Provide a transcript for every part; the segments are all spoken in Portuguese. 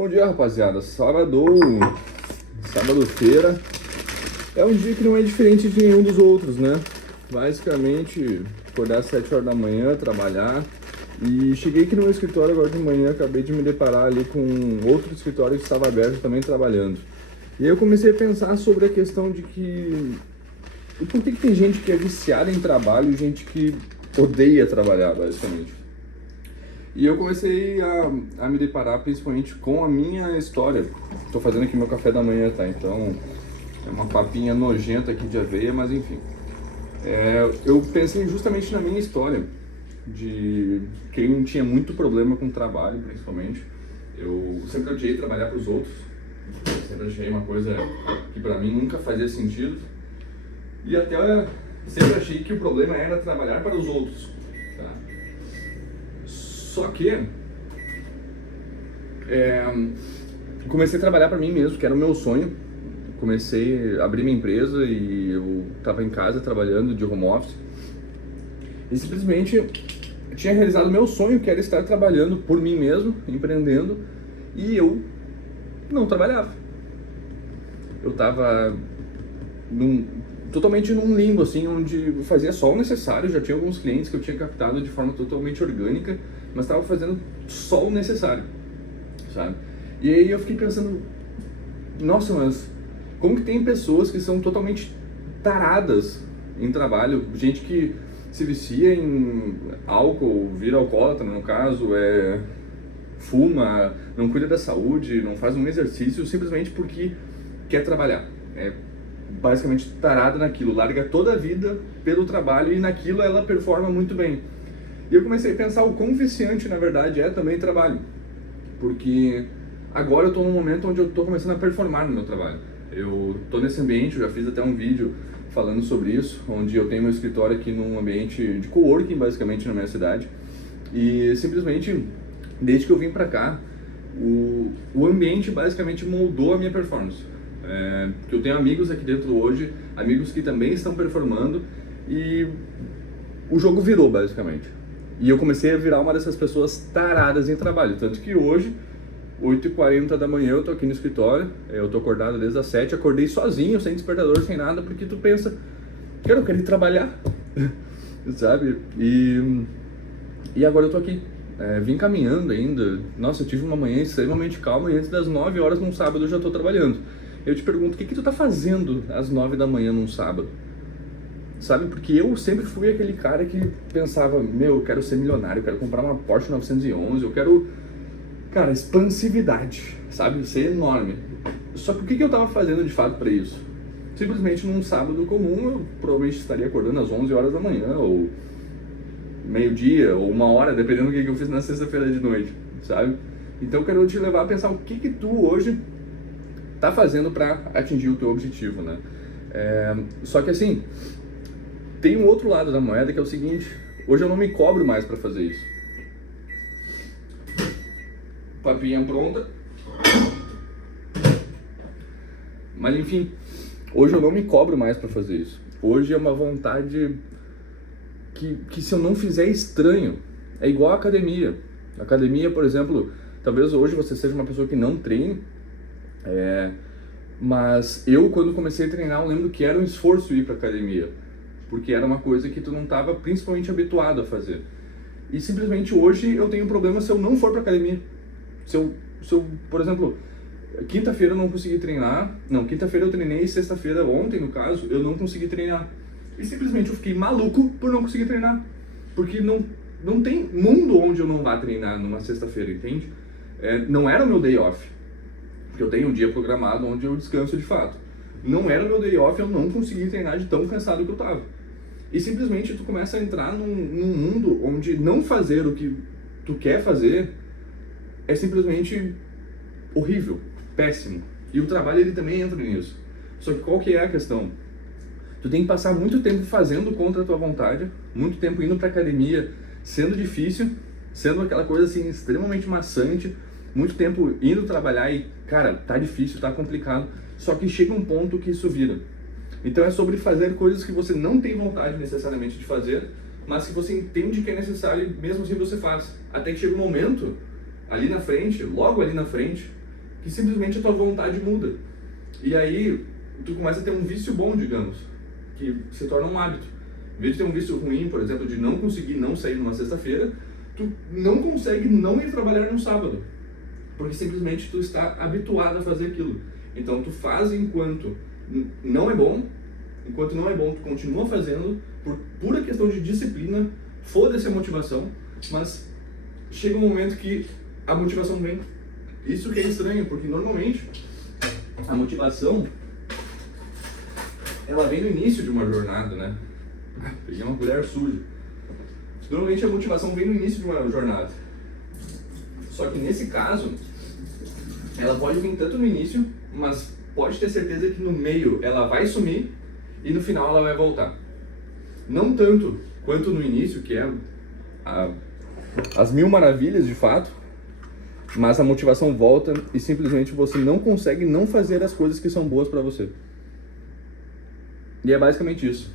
Bom dia, rapaziada. Sábado-feira. É um dia que não é diferente de nenhum dos outros, né? Basicamente, acordar às 7 horas da manhã, trabalhar. E cheguei aqui no meu escritório agora de manhã, acabei de me deparar ali com outro escritório que estava aberto também trabalhando. E aí eu comecei a pensar sobre a questão de que... E por que tem gente que é viciada em trabalho e gente que odeia trabalhar, basicamente? E eu comecei a me deparar principalmente com a minha história. Estou fazendo aqui meu café da manhã, tá? Então é uma papinha nojenta aqui de aveia, mas enfim. Eu pensei justamente na minha história, de quem tinha muito problema com o trabalho, principalmente. Eu sempre odiei trabalhar para os outros, sempre achei uma coisa que para mim nunca fazia sentido. E até sempre achei que o problema era trabalhar para os outros, tá? Só que comecei a trabalhar para mim mesmo, que era o meu sonho. Comecei a abrir minha empresa e eu estava em casa trabalhando de home office. E simplesmente tinha realizado o meu sonho, que era estar trabalhando por mim mesmo, empreendendo, e eu não trabalhava. Eu estava totalmente num limbo, assim, onde eu fazia só o necessário. Já tinha alguns clientes que eu tinha captado de forma totalmente orgânica, mas estava fazendo só o necessário, sabe? E aí eu fiquei pensando, nossa, mas como que tem pessoas que são totalmente taradas em trabalho, gente que se vicia em álcool, vira alcoólatra no caso, fuma, não cuida da saúde, não faz um exercício simplesmente porque quer trabalhar. É basicamente tarada naquilo, larga toda a vida pelo trabalho e naquilo ela performa muito bem. E eu comecei a pensar o quão viciante na verdade é também trabalho, porque agora eu estou num momento onde eu estou começando a performar no meu trabalho. Eu estou nesse ambiente, eu já fiz até um vídeo falando sobre isso, onde eu tenho meu escritório aqui num ambiente de coworking, basicamente, na minha cidade. E simplesmente, desde que eu vim para cá, o ambiente basicamente moldou a minha performance. Porque eu tenho amigos aqui dentro hoje, amigos que também estão performando, e o jogo virou, basicamente. E eu comecei a virar uma dessas pessoas taradas em trabalho, tanto que hoje, 8h40 da manhã, eu tô aqui no escritório, eu tô acordado desde as 7, acordei sozinho, sem despertador, sem nada, porque tu pensa, eu não quero ir trabalhar, sabe? E agora eu tô aqui, vim caminhando ainda. Nossa, eu tive uma manhã extremamente calma e antes das 9 horas num sábado eu já tô trabalhando. Eu te pergunto, o que tu tá fazendo às 9 da manhã num sábado? Sabe, porque eu sempre fui aquele cara que pensava, eu quero ser milionário, eu quero comprar uma Porsche 911, eu quero... Cara, expansividade, sabe? Ser enorme. Só que o que eu tava fazendo de fato para isso? Simplesmente num sábado comum, eu provavelmente estaria acordando às 11 horas da manhã, ou meio-dia, ou 1h, dependendo do que eu fiz na sexta-feira de noite, sabe? Então eu quero te levar a pensar o que tu hoje tá fazendo para atingir o teu objetivo, né? Só que assim, tem um outro lado da moeda que é o seguinte: hoje eu não me cobro mais para fazer isso. Papinha pronta. Mas enfim, hoje eu não me cobro mais para fazer isso. Hoje é uma vontade que se eu não fizer é estranho. É igual a academia. Academia, por exemplo, talvez hoje você seja uma pessoa que não treine, mas eu, quando comecei a treinar, eu lembro que era um esforço ir para academia, porque era uma coisa que tu não estava principalmente habituado a fazer. E simplesmente hoje eu tenho um problema se eu não for para academia. Se eu, por exemplo, quinta-feira eu não consegui treinar, quinta-feira eu treinei, sexta-feira, ontem no caso, eu não consegui treinar. E simplesmente eu fiquei maluco por não conseguir treinar. Porque não tem mundo onde eu não vá treinar numa sexta-feira, entende? Não era o meu day off, porque eu tenho um dia programado onde eu descanso de fato. Não era o meu day off, eu não consegui treinar de tão cansado que eu tava. E simplesmente tu começa a entrar num mundo onde não fazer o que tu quer fazer é simplesmente horrível, péssimo. E o trabalho ele também entra nisso. Só que qual que é a questão? Tu tem que passar muito tempo fazendo contra a tua vontade, muito tempo indo pra academia, sendo difícil, sendo aquela coisa assim extremamente maçante, muito tempo indo trabalhar e, cara, tá difícil, tá complicado, só que chega um ponto que isso vira. Então é sobre fazer coisas que você não tem vontade necessariamente de fazer, mas que você entende que é necessário e mesmo assim você faz. Até que chega um momento ali na frente, logo ali na frente, que simplesmente a tua vontade muda. E aí tu começa a ter um vício bom, digamos, que se torna um hábito. Em vez de ter um vício ruim, por exemplo, de não conseguir não sair numa sexta-feira, tu não consegue não ir trabalhar no sábado, porque simplesmente tu está habituado a fazer aquilo. Então tu faz enquanto não é bom, tu continua fazendo por pura questão de disciplina, foda-se a motivação, mas chega um momento que a motivação vem. Isso que é estranho, porque normalmente a motivação ela vem no início de uma jornada, né? Peguei uma colher suja. Normalmente a motivação vem no início de uma jornada. Só que nesse caso, ela pode vir tanto no início, mas pode ter certeza que no meio ela vai sumir e no final ela vai voltar. Não tanto quanto no início, que é as mil maravilhas de fato, mas a motivação volta e simplesmente você não consegue não fazer as coisas que são boas pra você. E é basicamente isso.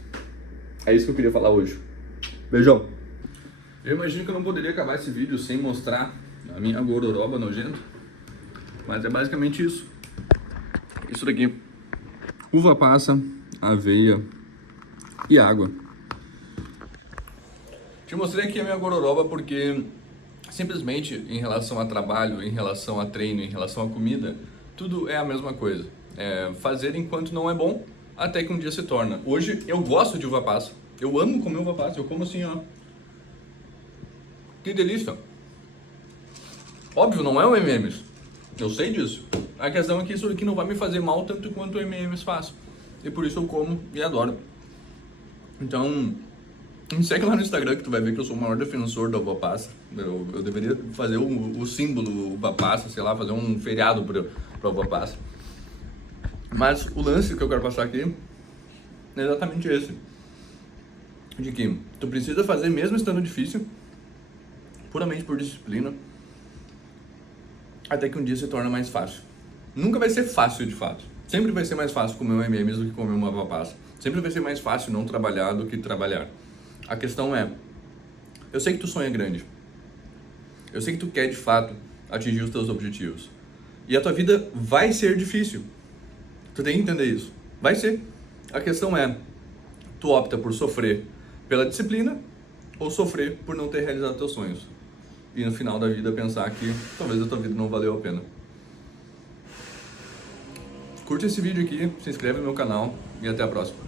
É isso que eu queria falar hoje. Beijão! Eu imagino que eu não poderia acabar esse vídeo sem mostrar a minha gororoba nojenta, mas é basicamente isso. Isso daqui. Uva passa, aveia e água. Te mostrei aqui a minha gororoba porque simplesmente em relação a trabalho, em relação a treino, em relação a comida, tudo é a mesma coisa. É fazer enquanto não é bom, até que um dia se torna. Hoje eu gosto de uva passa. Eu amo comer uva passa. Eu como assim, ó. Que delícia. Óbvio, não é o M&M's. Eu sei disso. A questão é que isso aqui não vai me fazer mal tanto quanto o M&M's faz. E por isso eu como e adoro. Então, me segue lá no Instagram que tu vai ver que eu sou o maior defensor da uva passa. Eu deveria fazer o símbolo uva passa, sei lá, fazer um feriado pra uva passa. Mas o lance que eu quero passar aqui é exatamente esse. De que tu precisa fazer mesmo estando difícil, puramente por disciplina, até que um dia se torna mais fácil. Nunca vai ser fácil de fato. Sempre vai ser mais fácil comer um M&M's do que comer uma uva passa. Sempre vai ser mais fácil não trabalhar do que trabalhar. A questão é, eu sei que tu sonha grande. Eu sei que tu quer de fato atingir os teus objetivos. E a tua vida vai ser difícil. Tu tem que entender isso. Vai ser. A questão é, tu opta por sofrer pela disciplina ou sofrer por não ter realizado teus sonhos. E no final da vida pensar que talvez a tua vida não valeu a pena. Curte esse vídeo aqui, se inscreve no meu canal e até a próxima.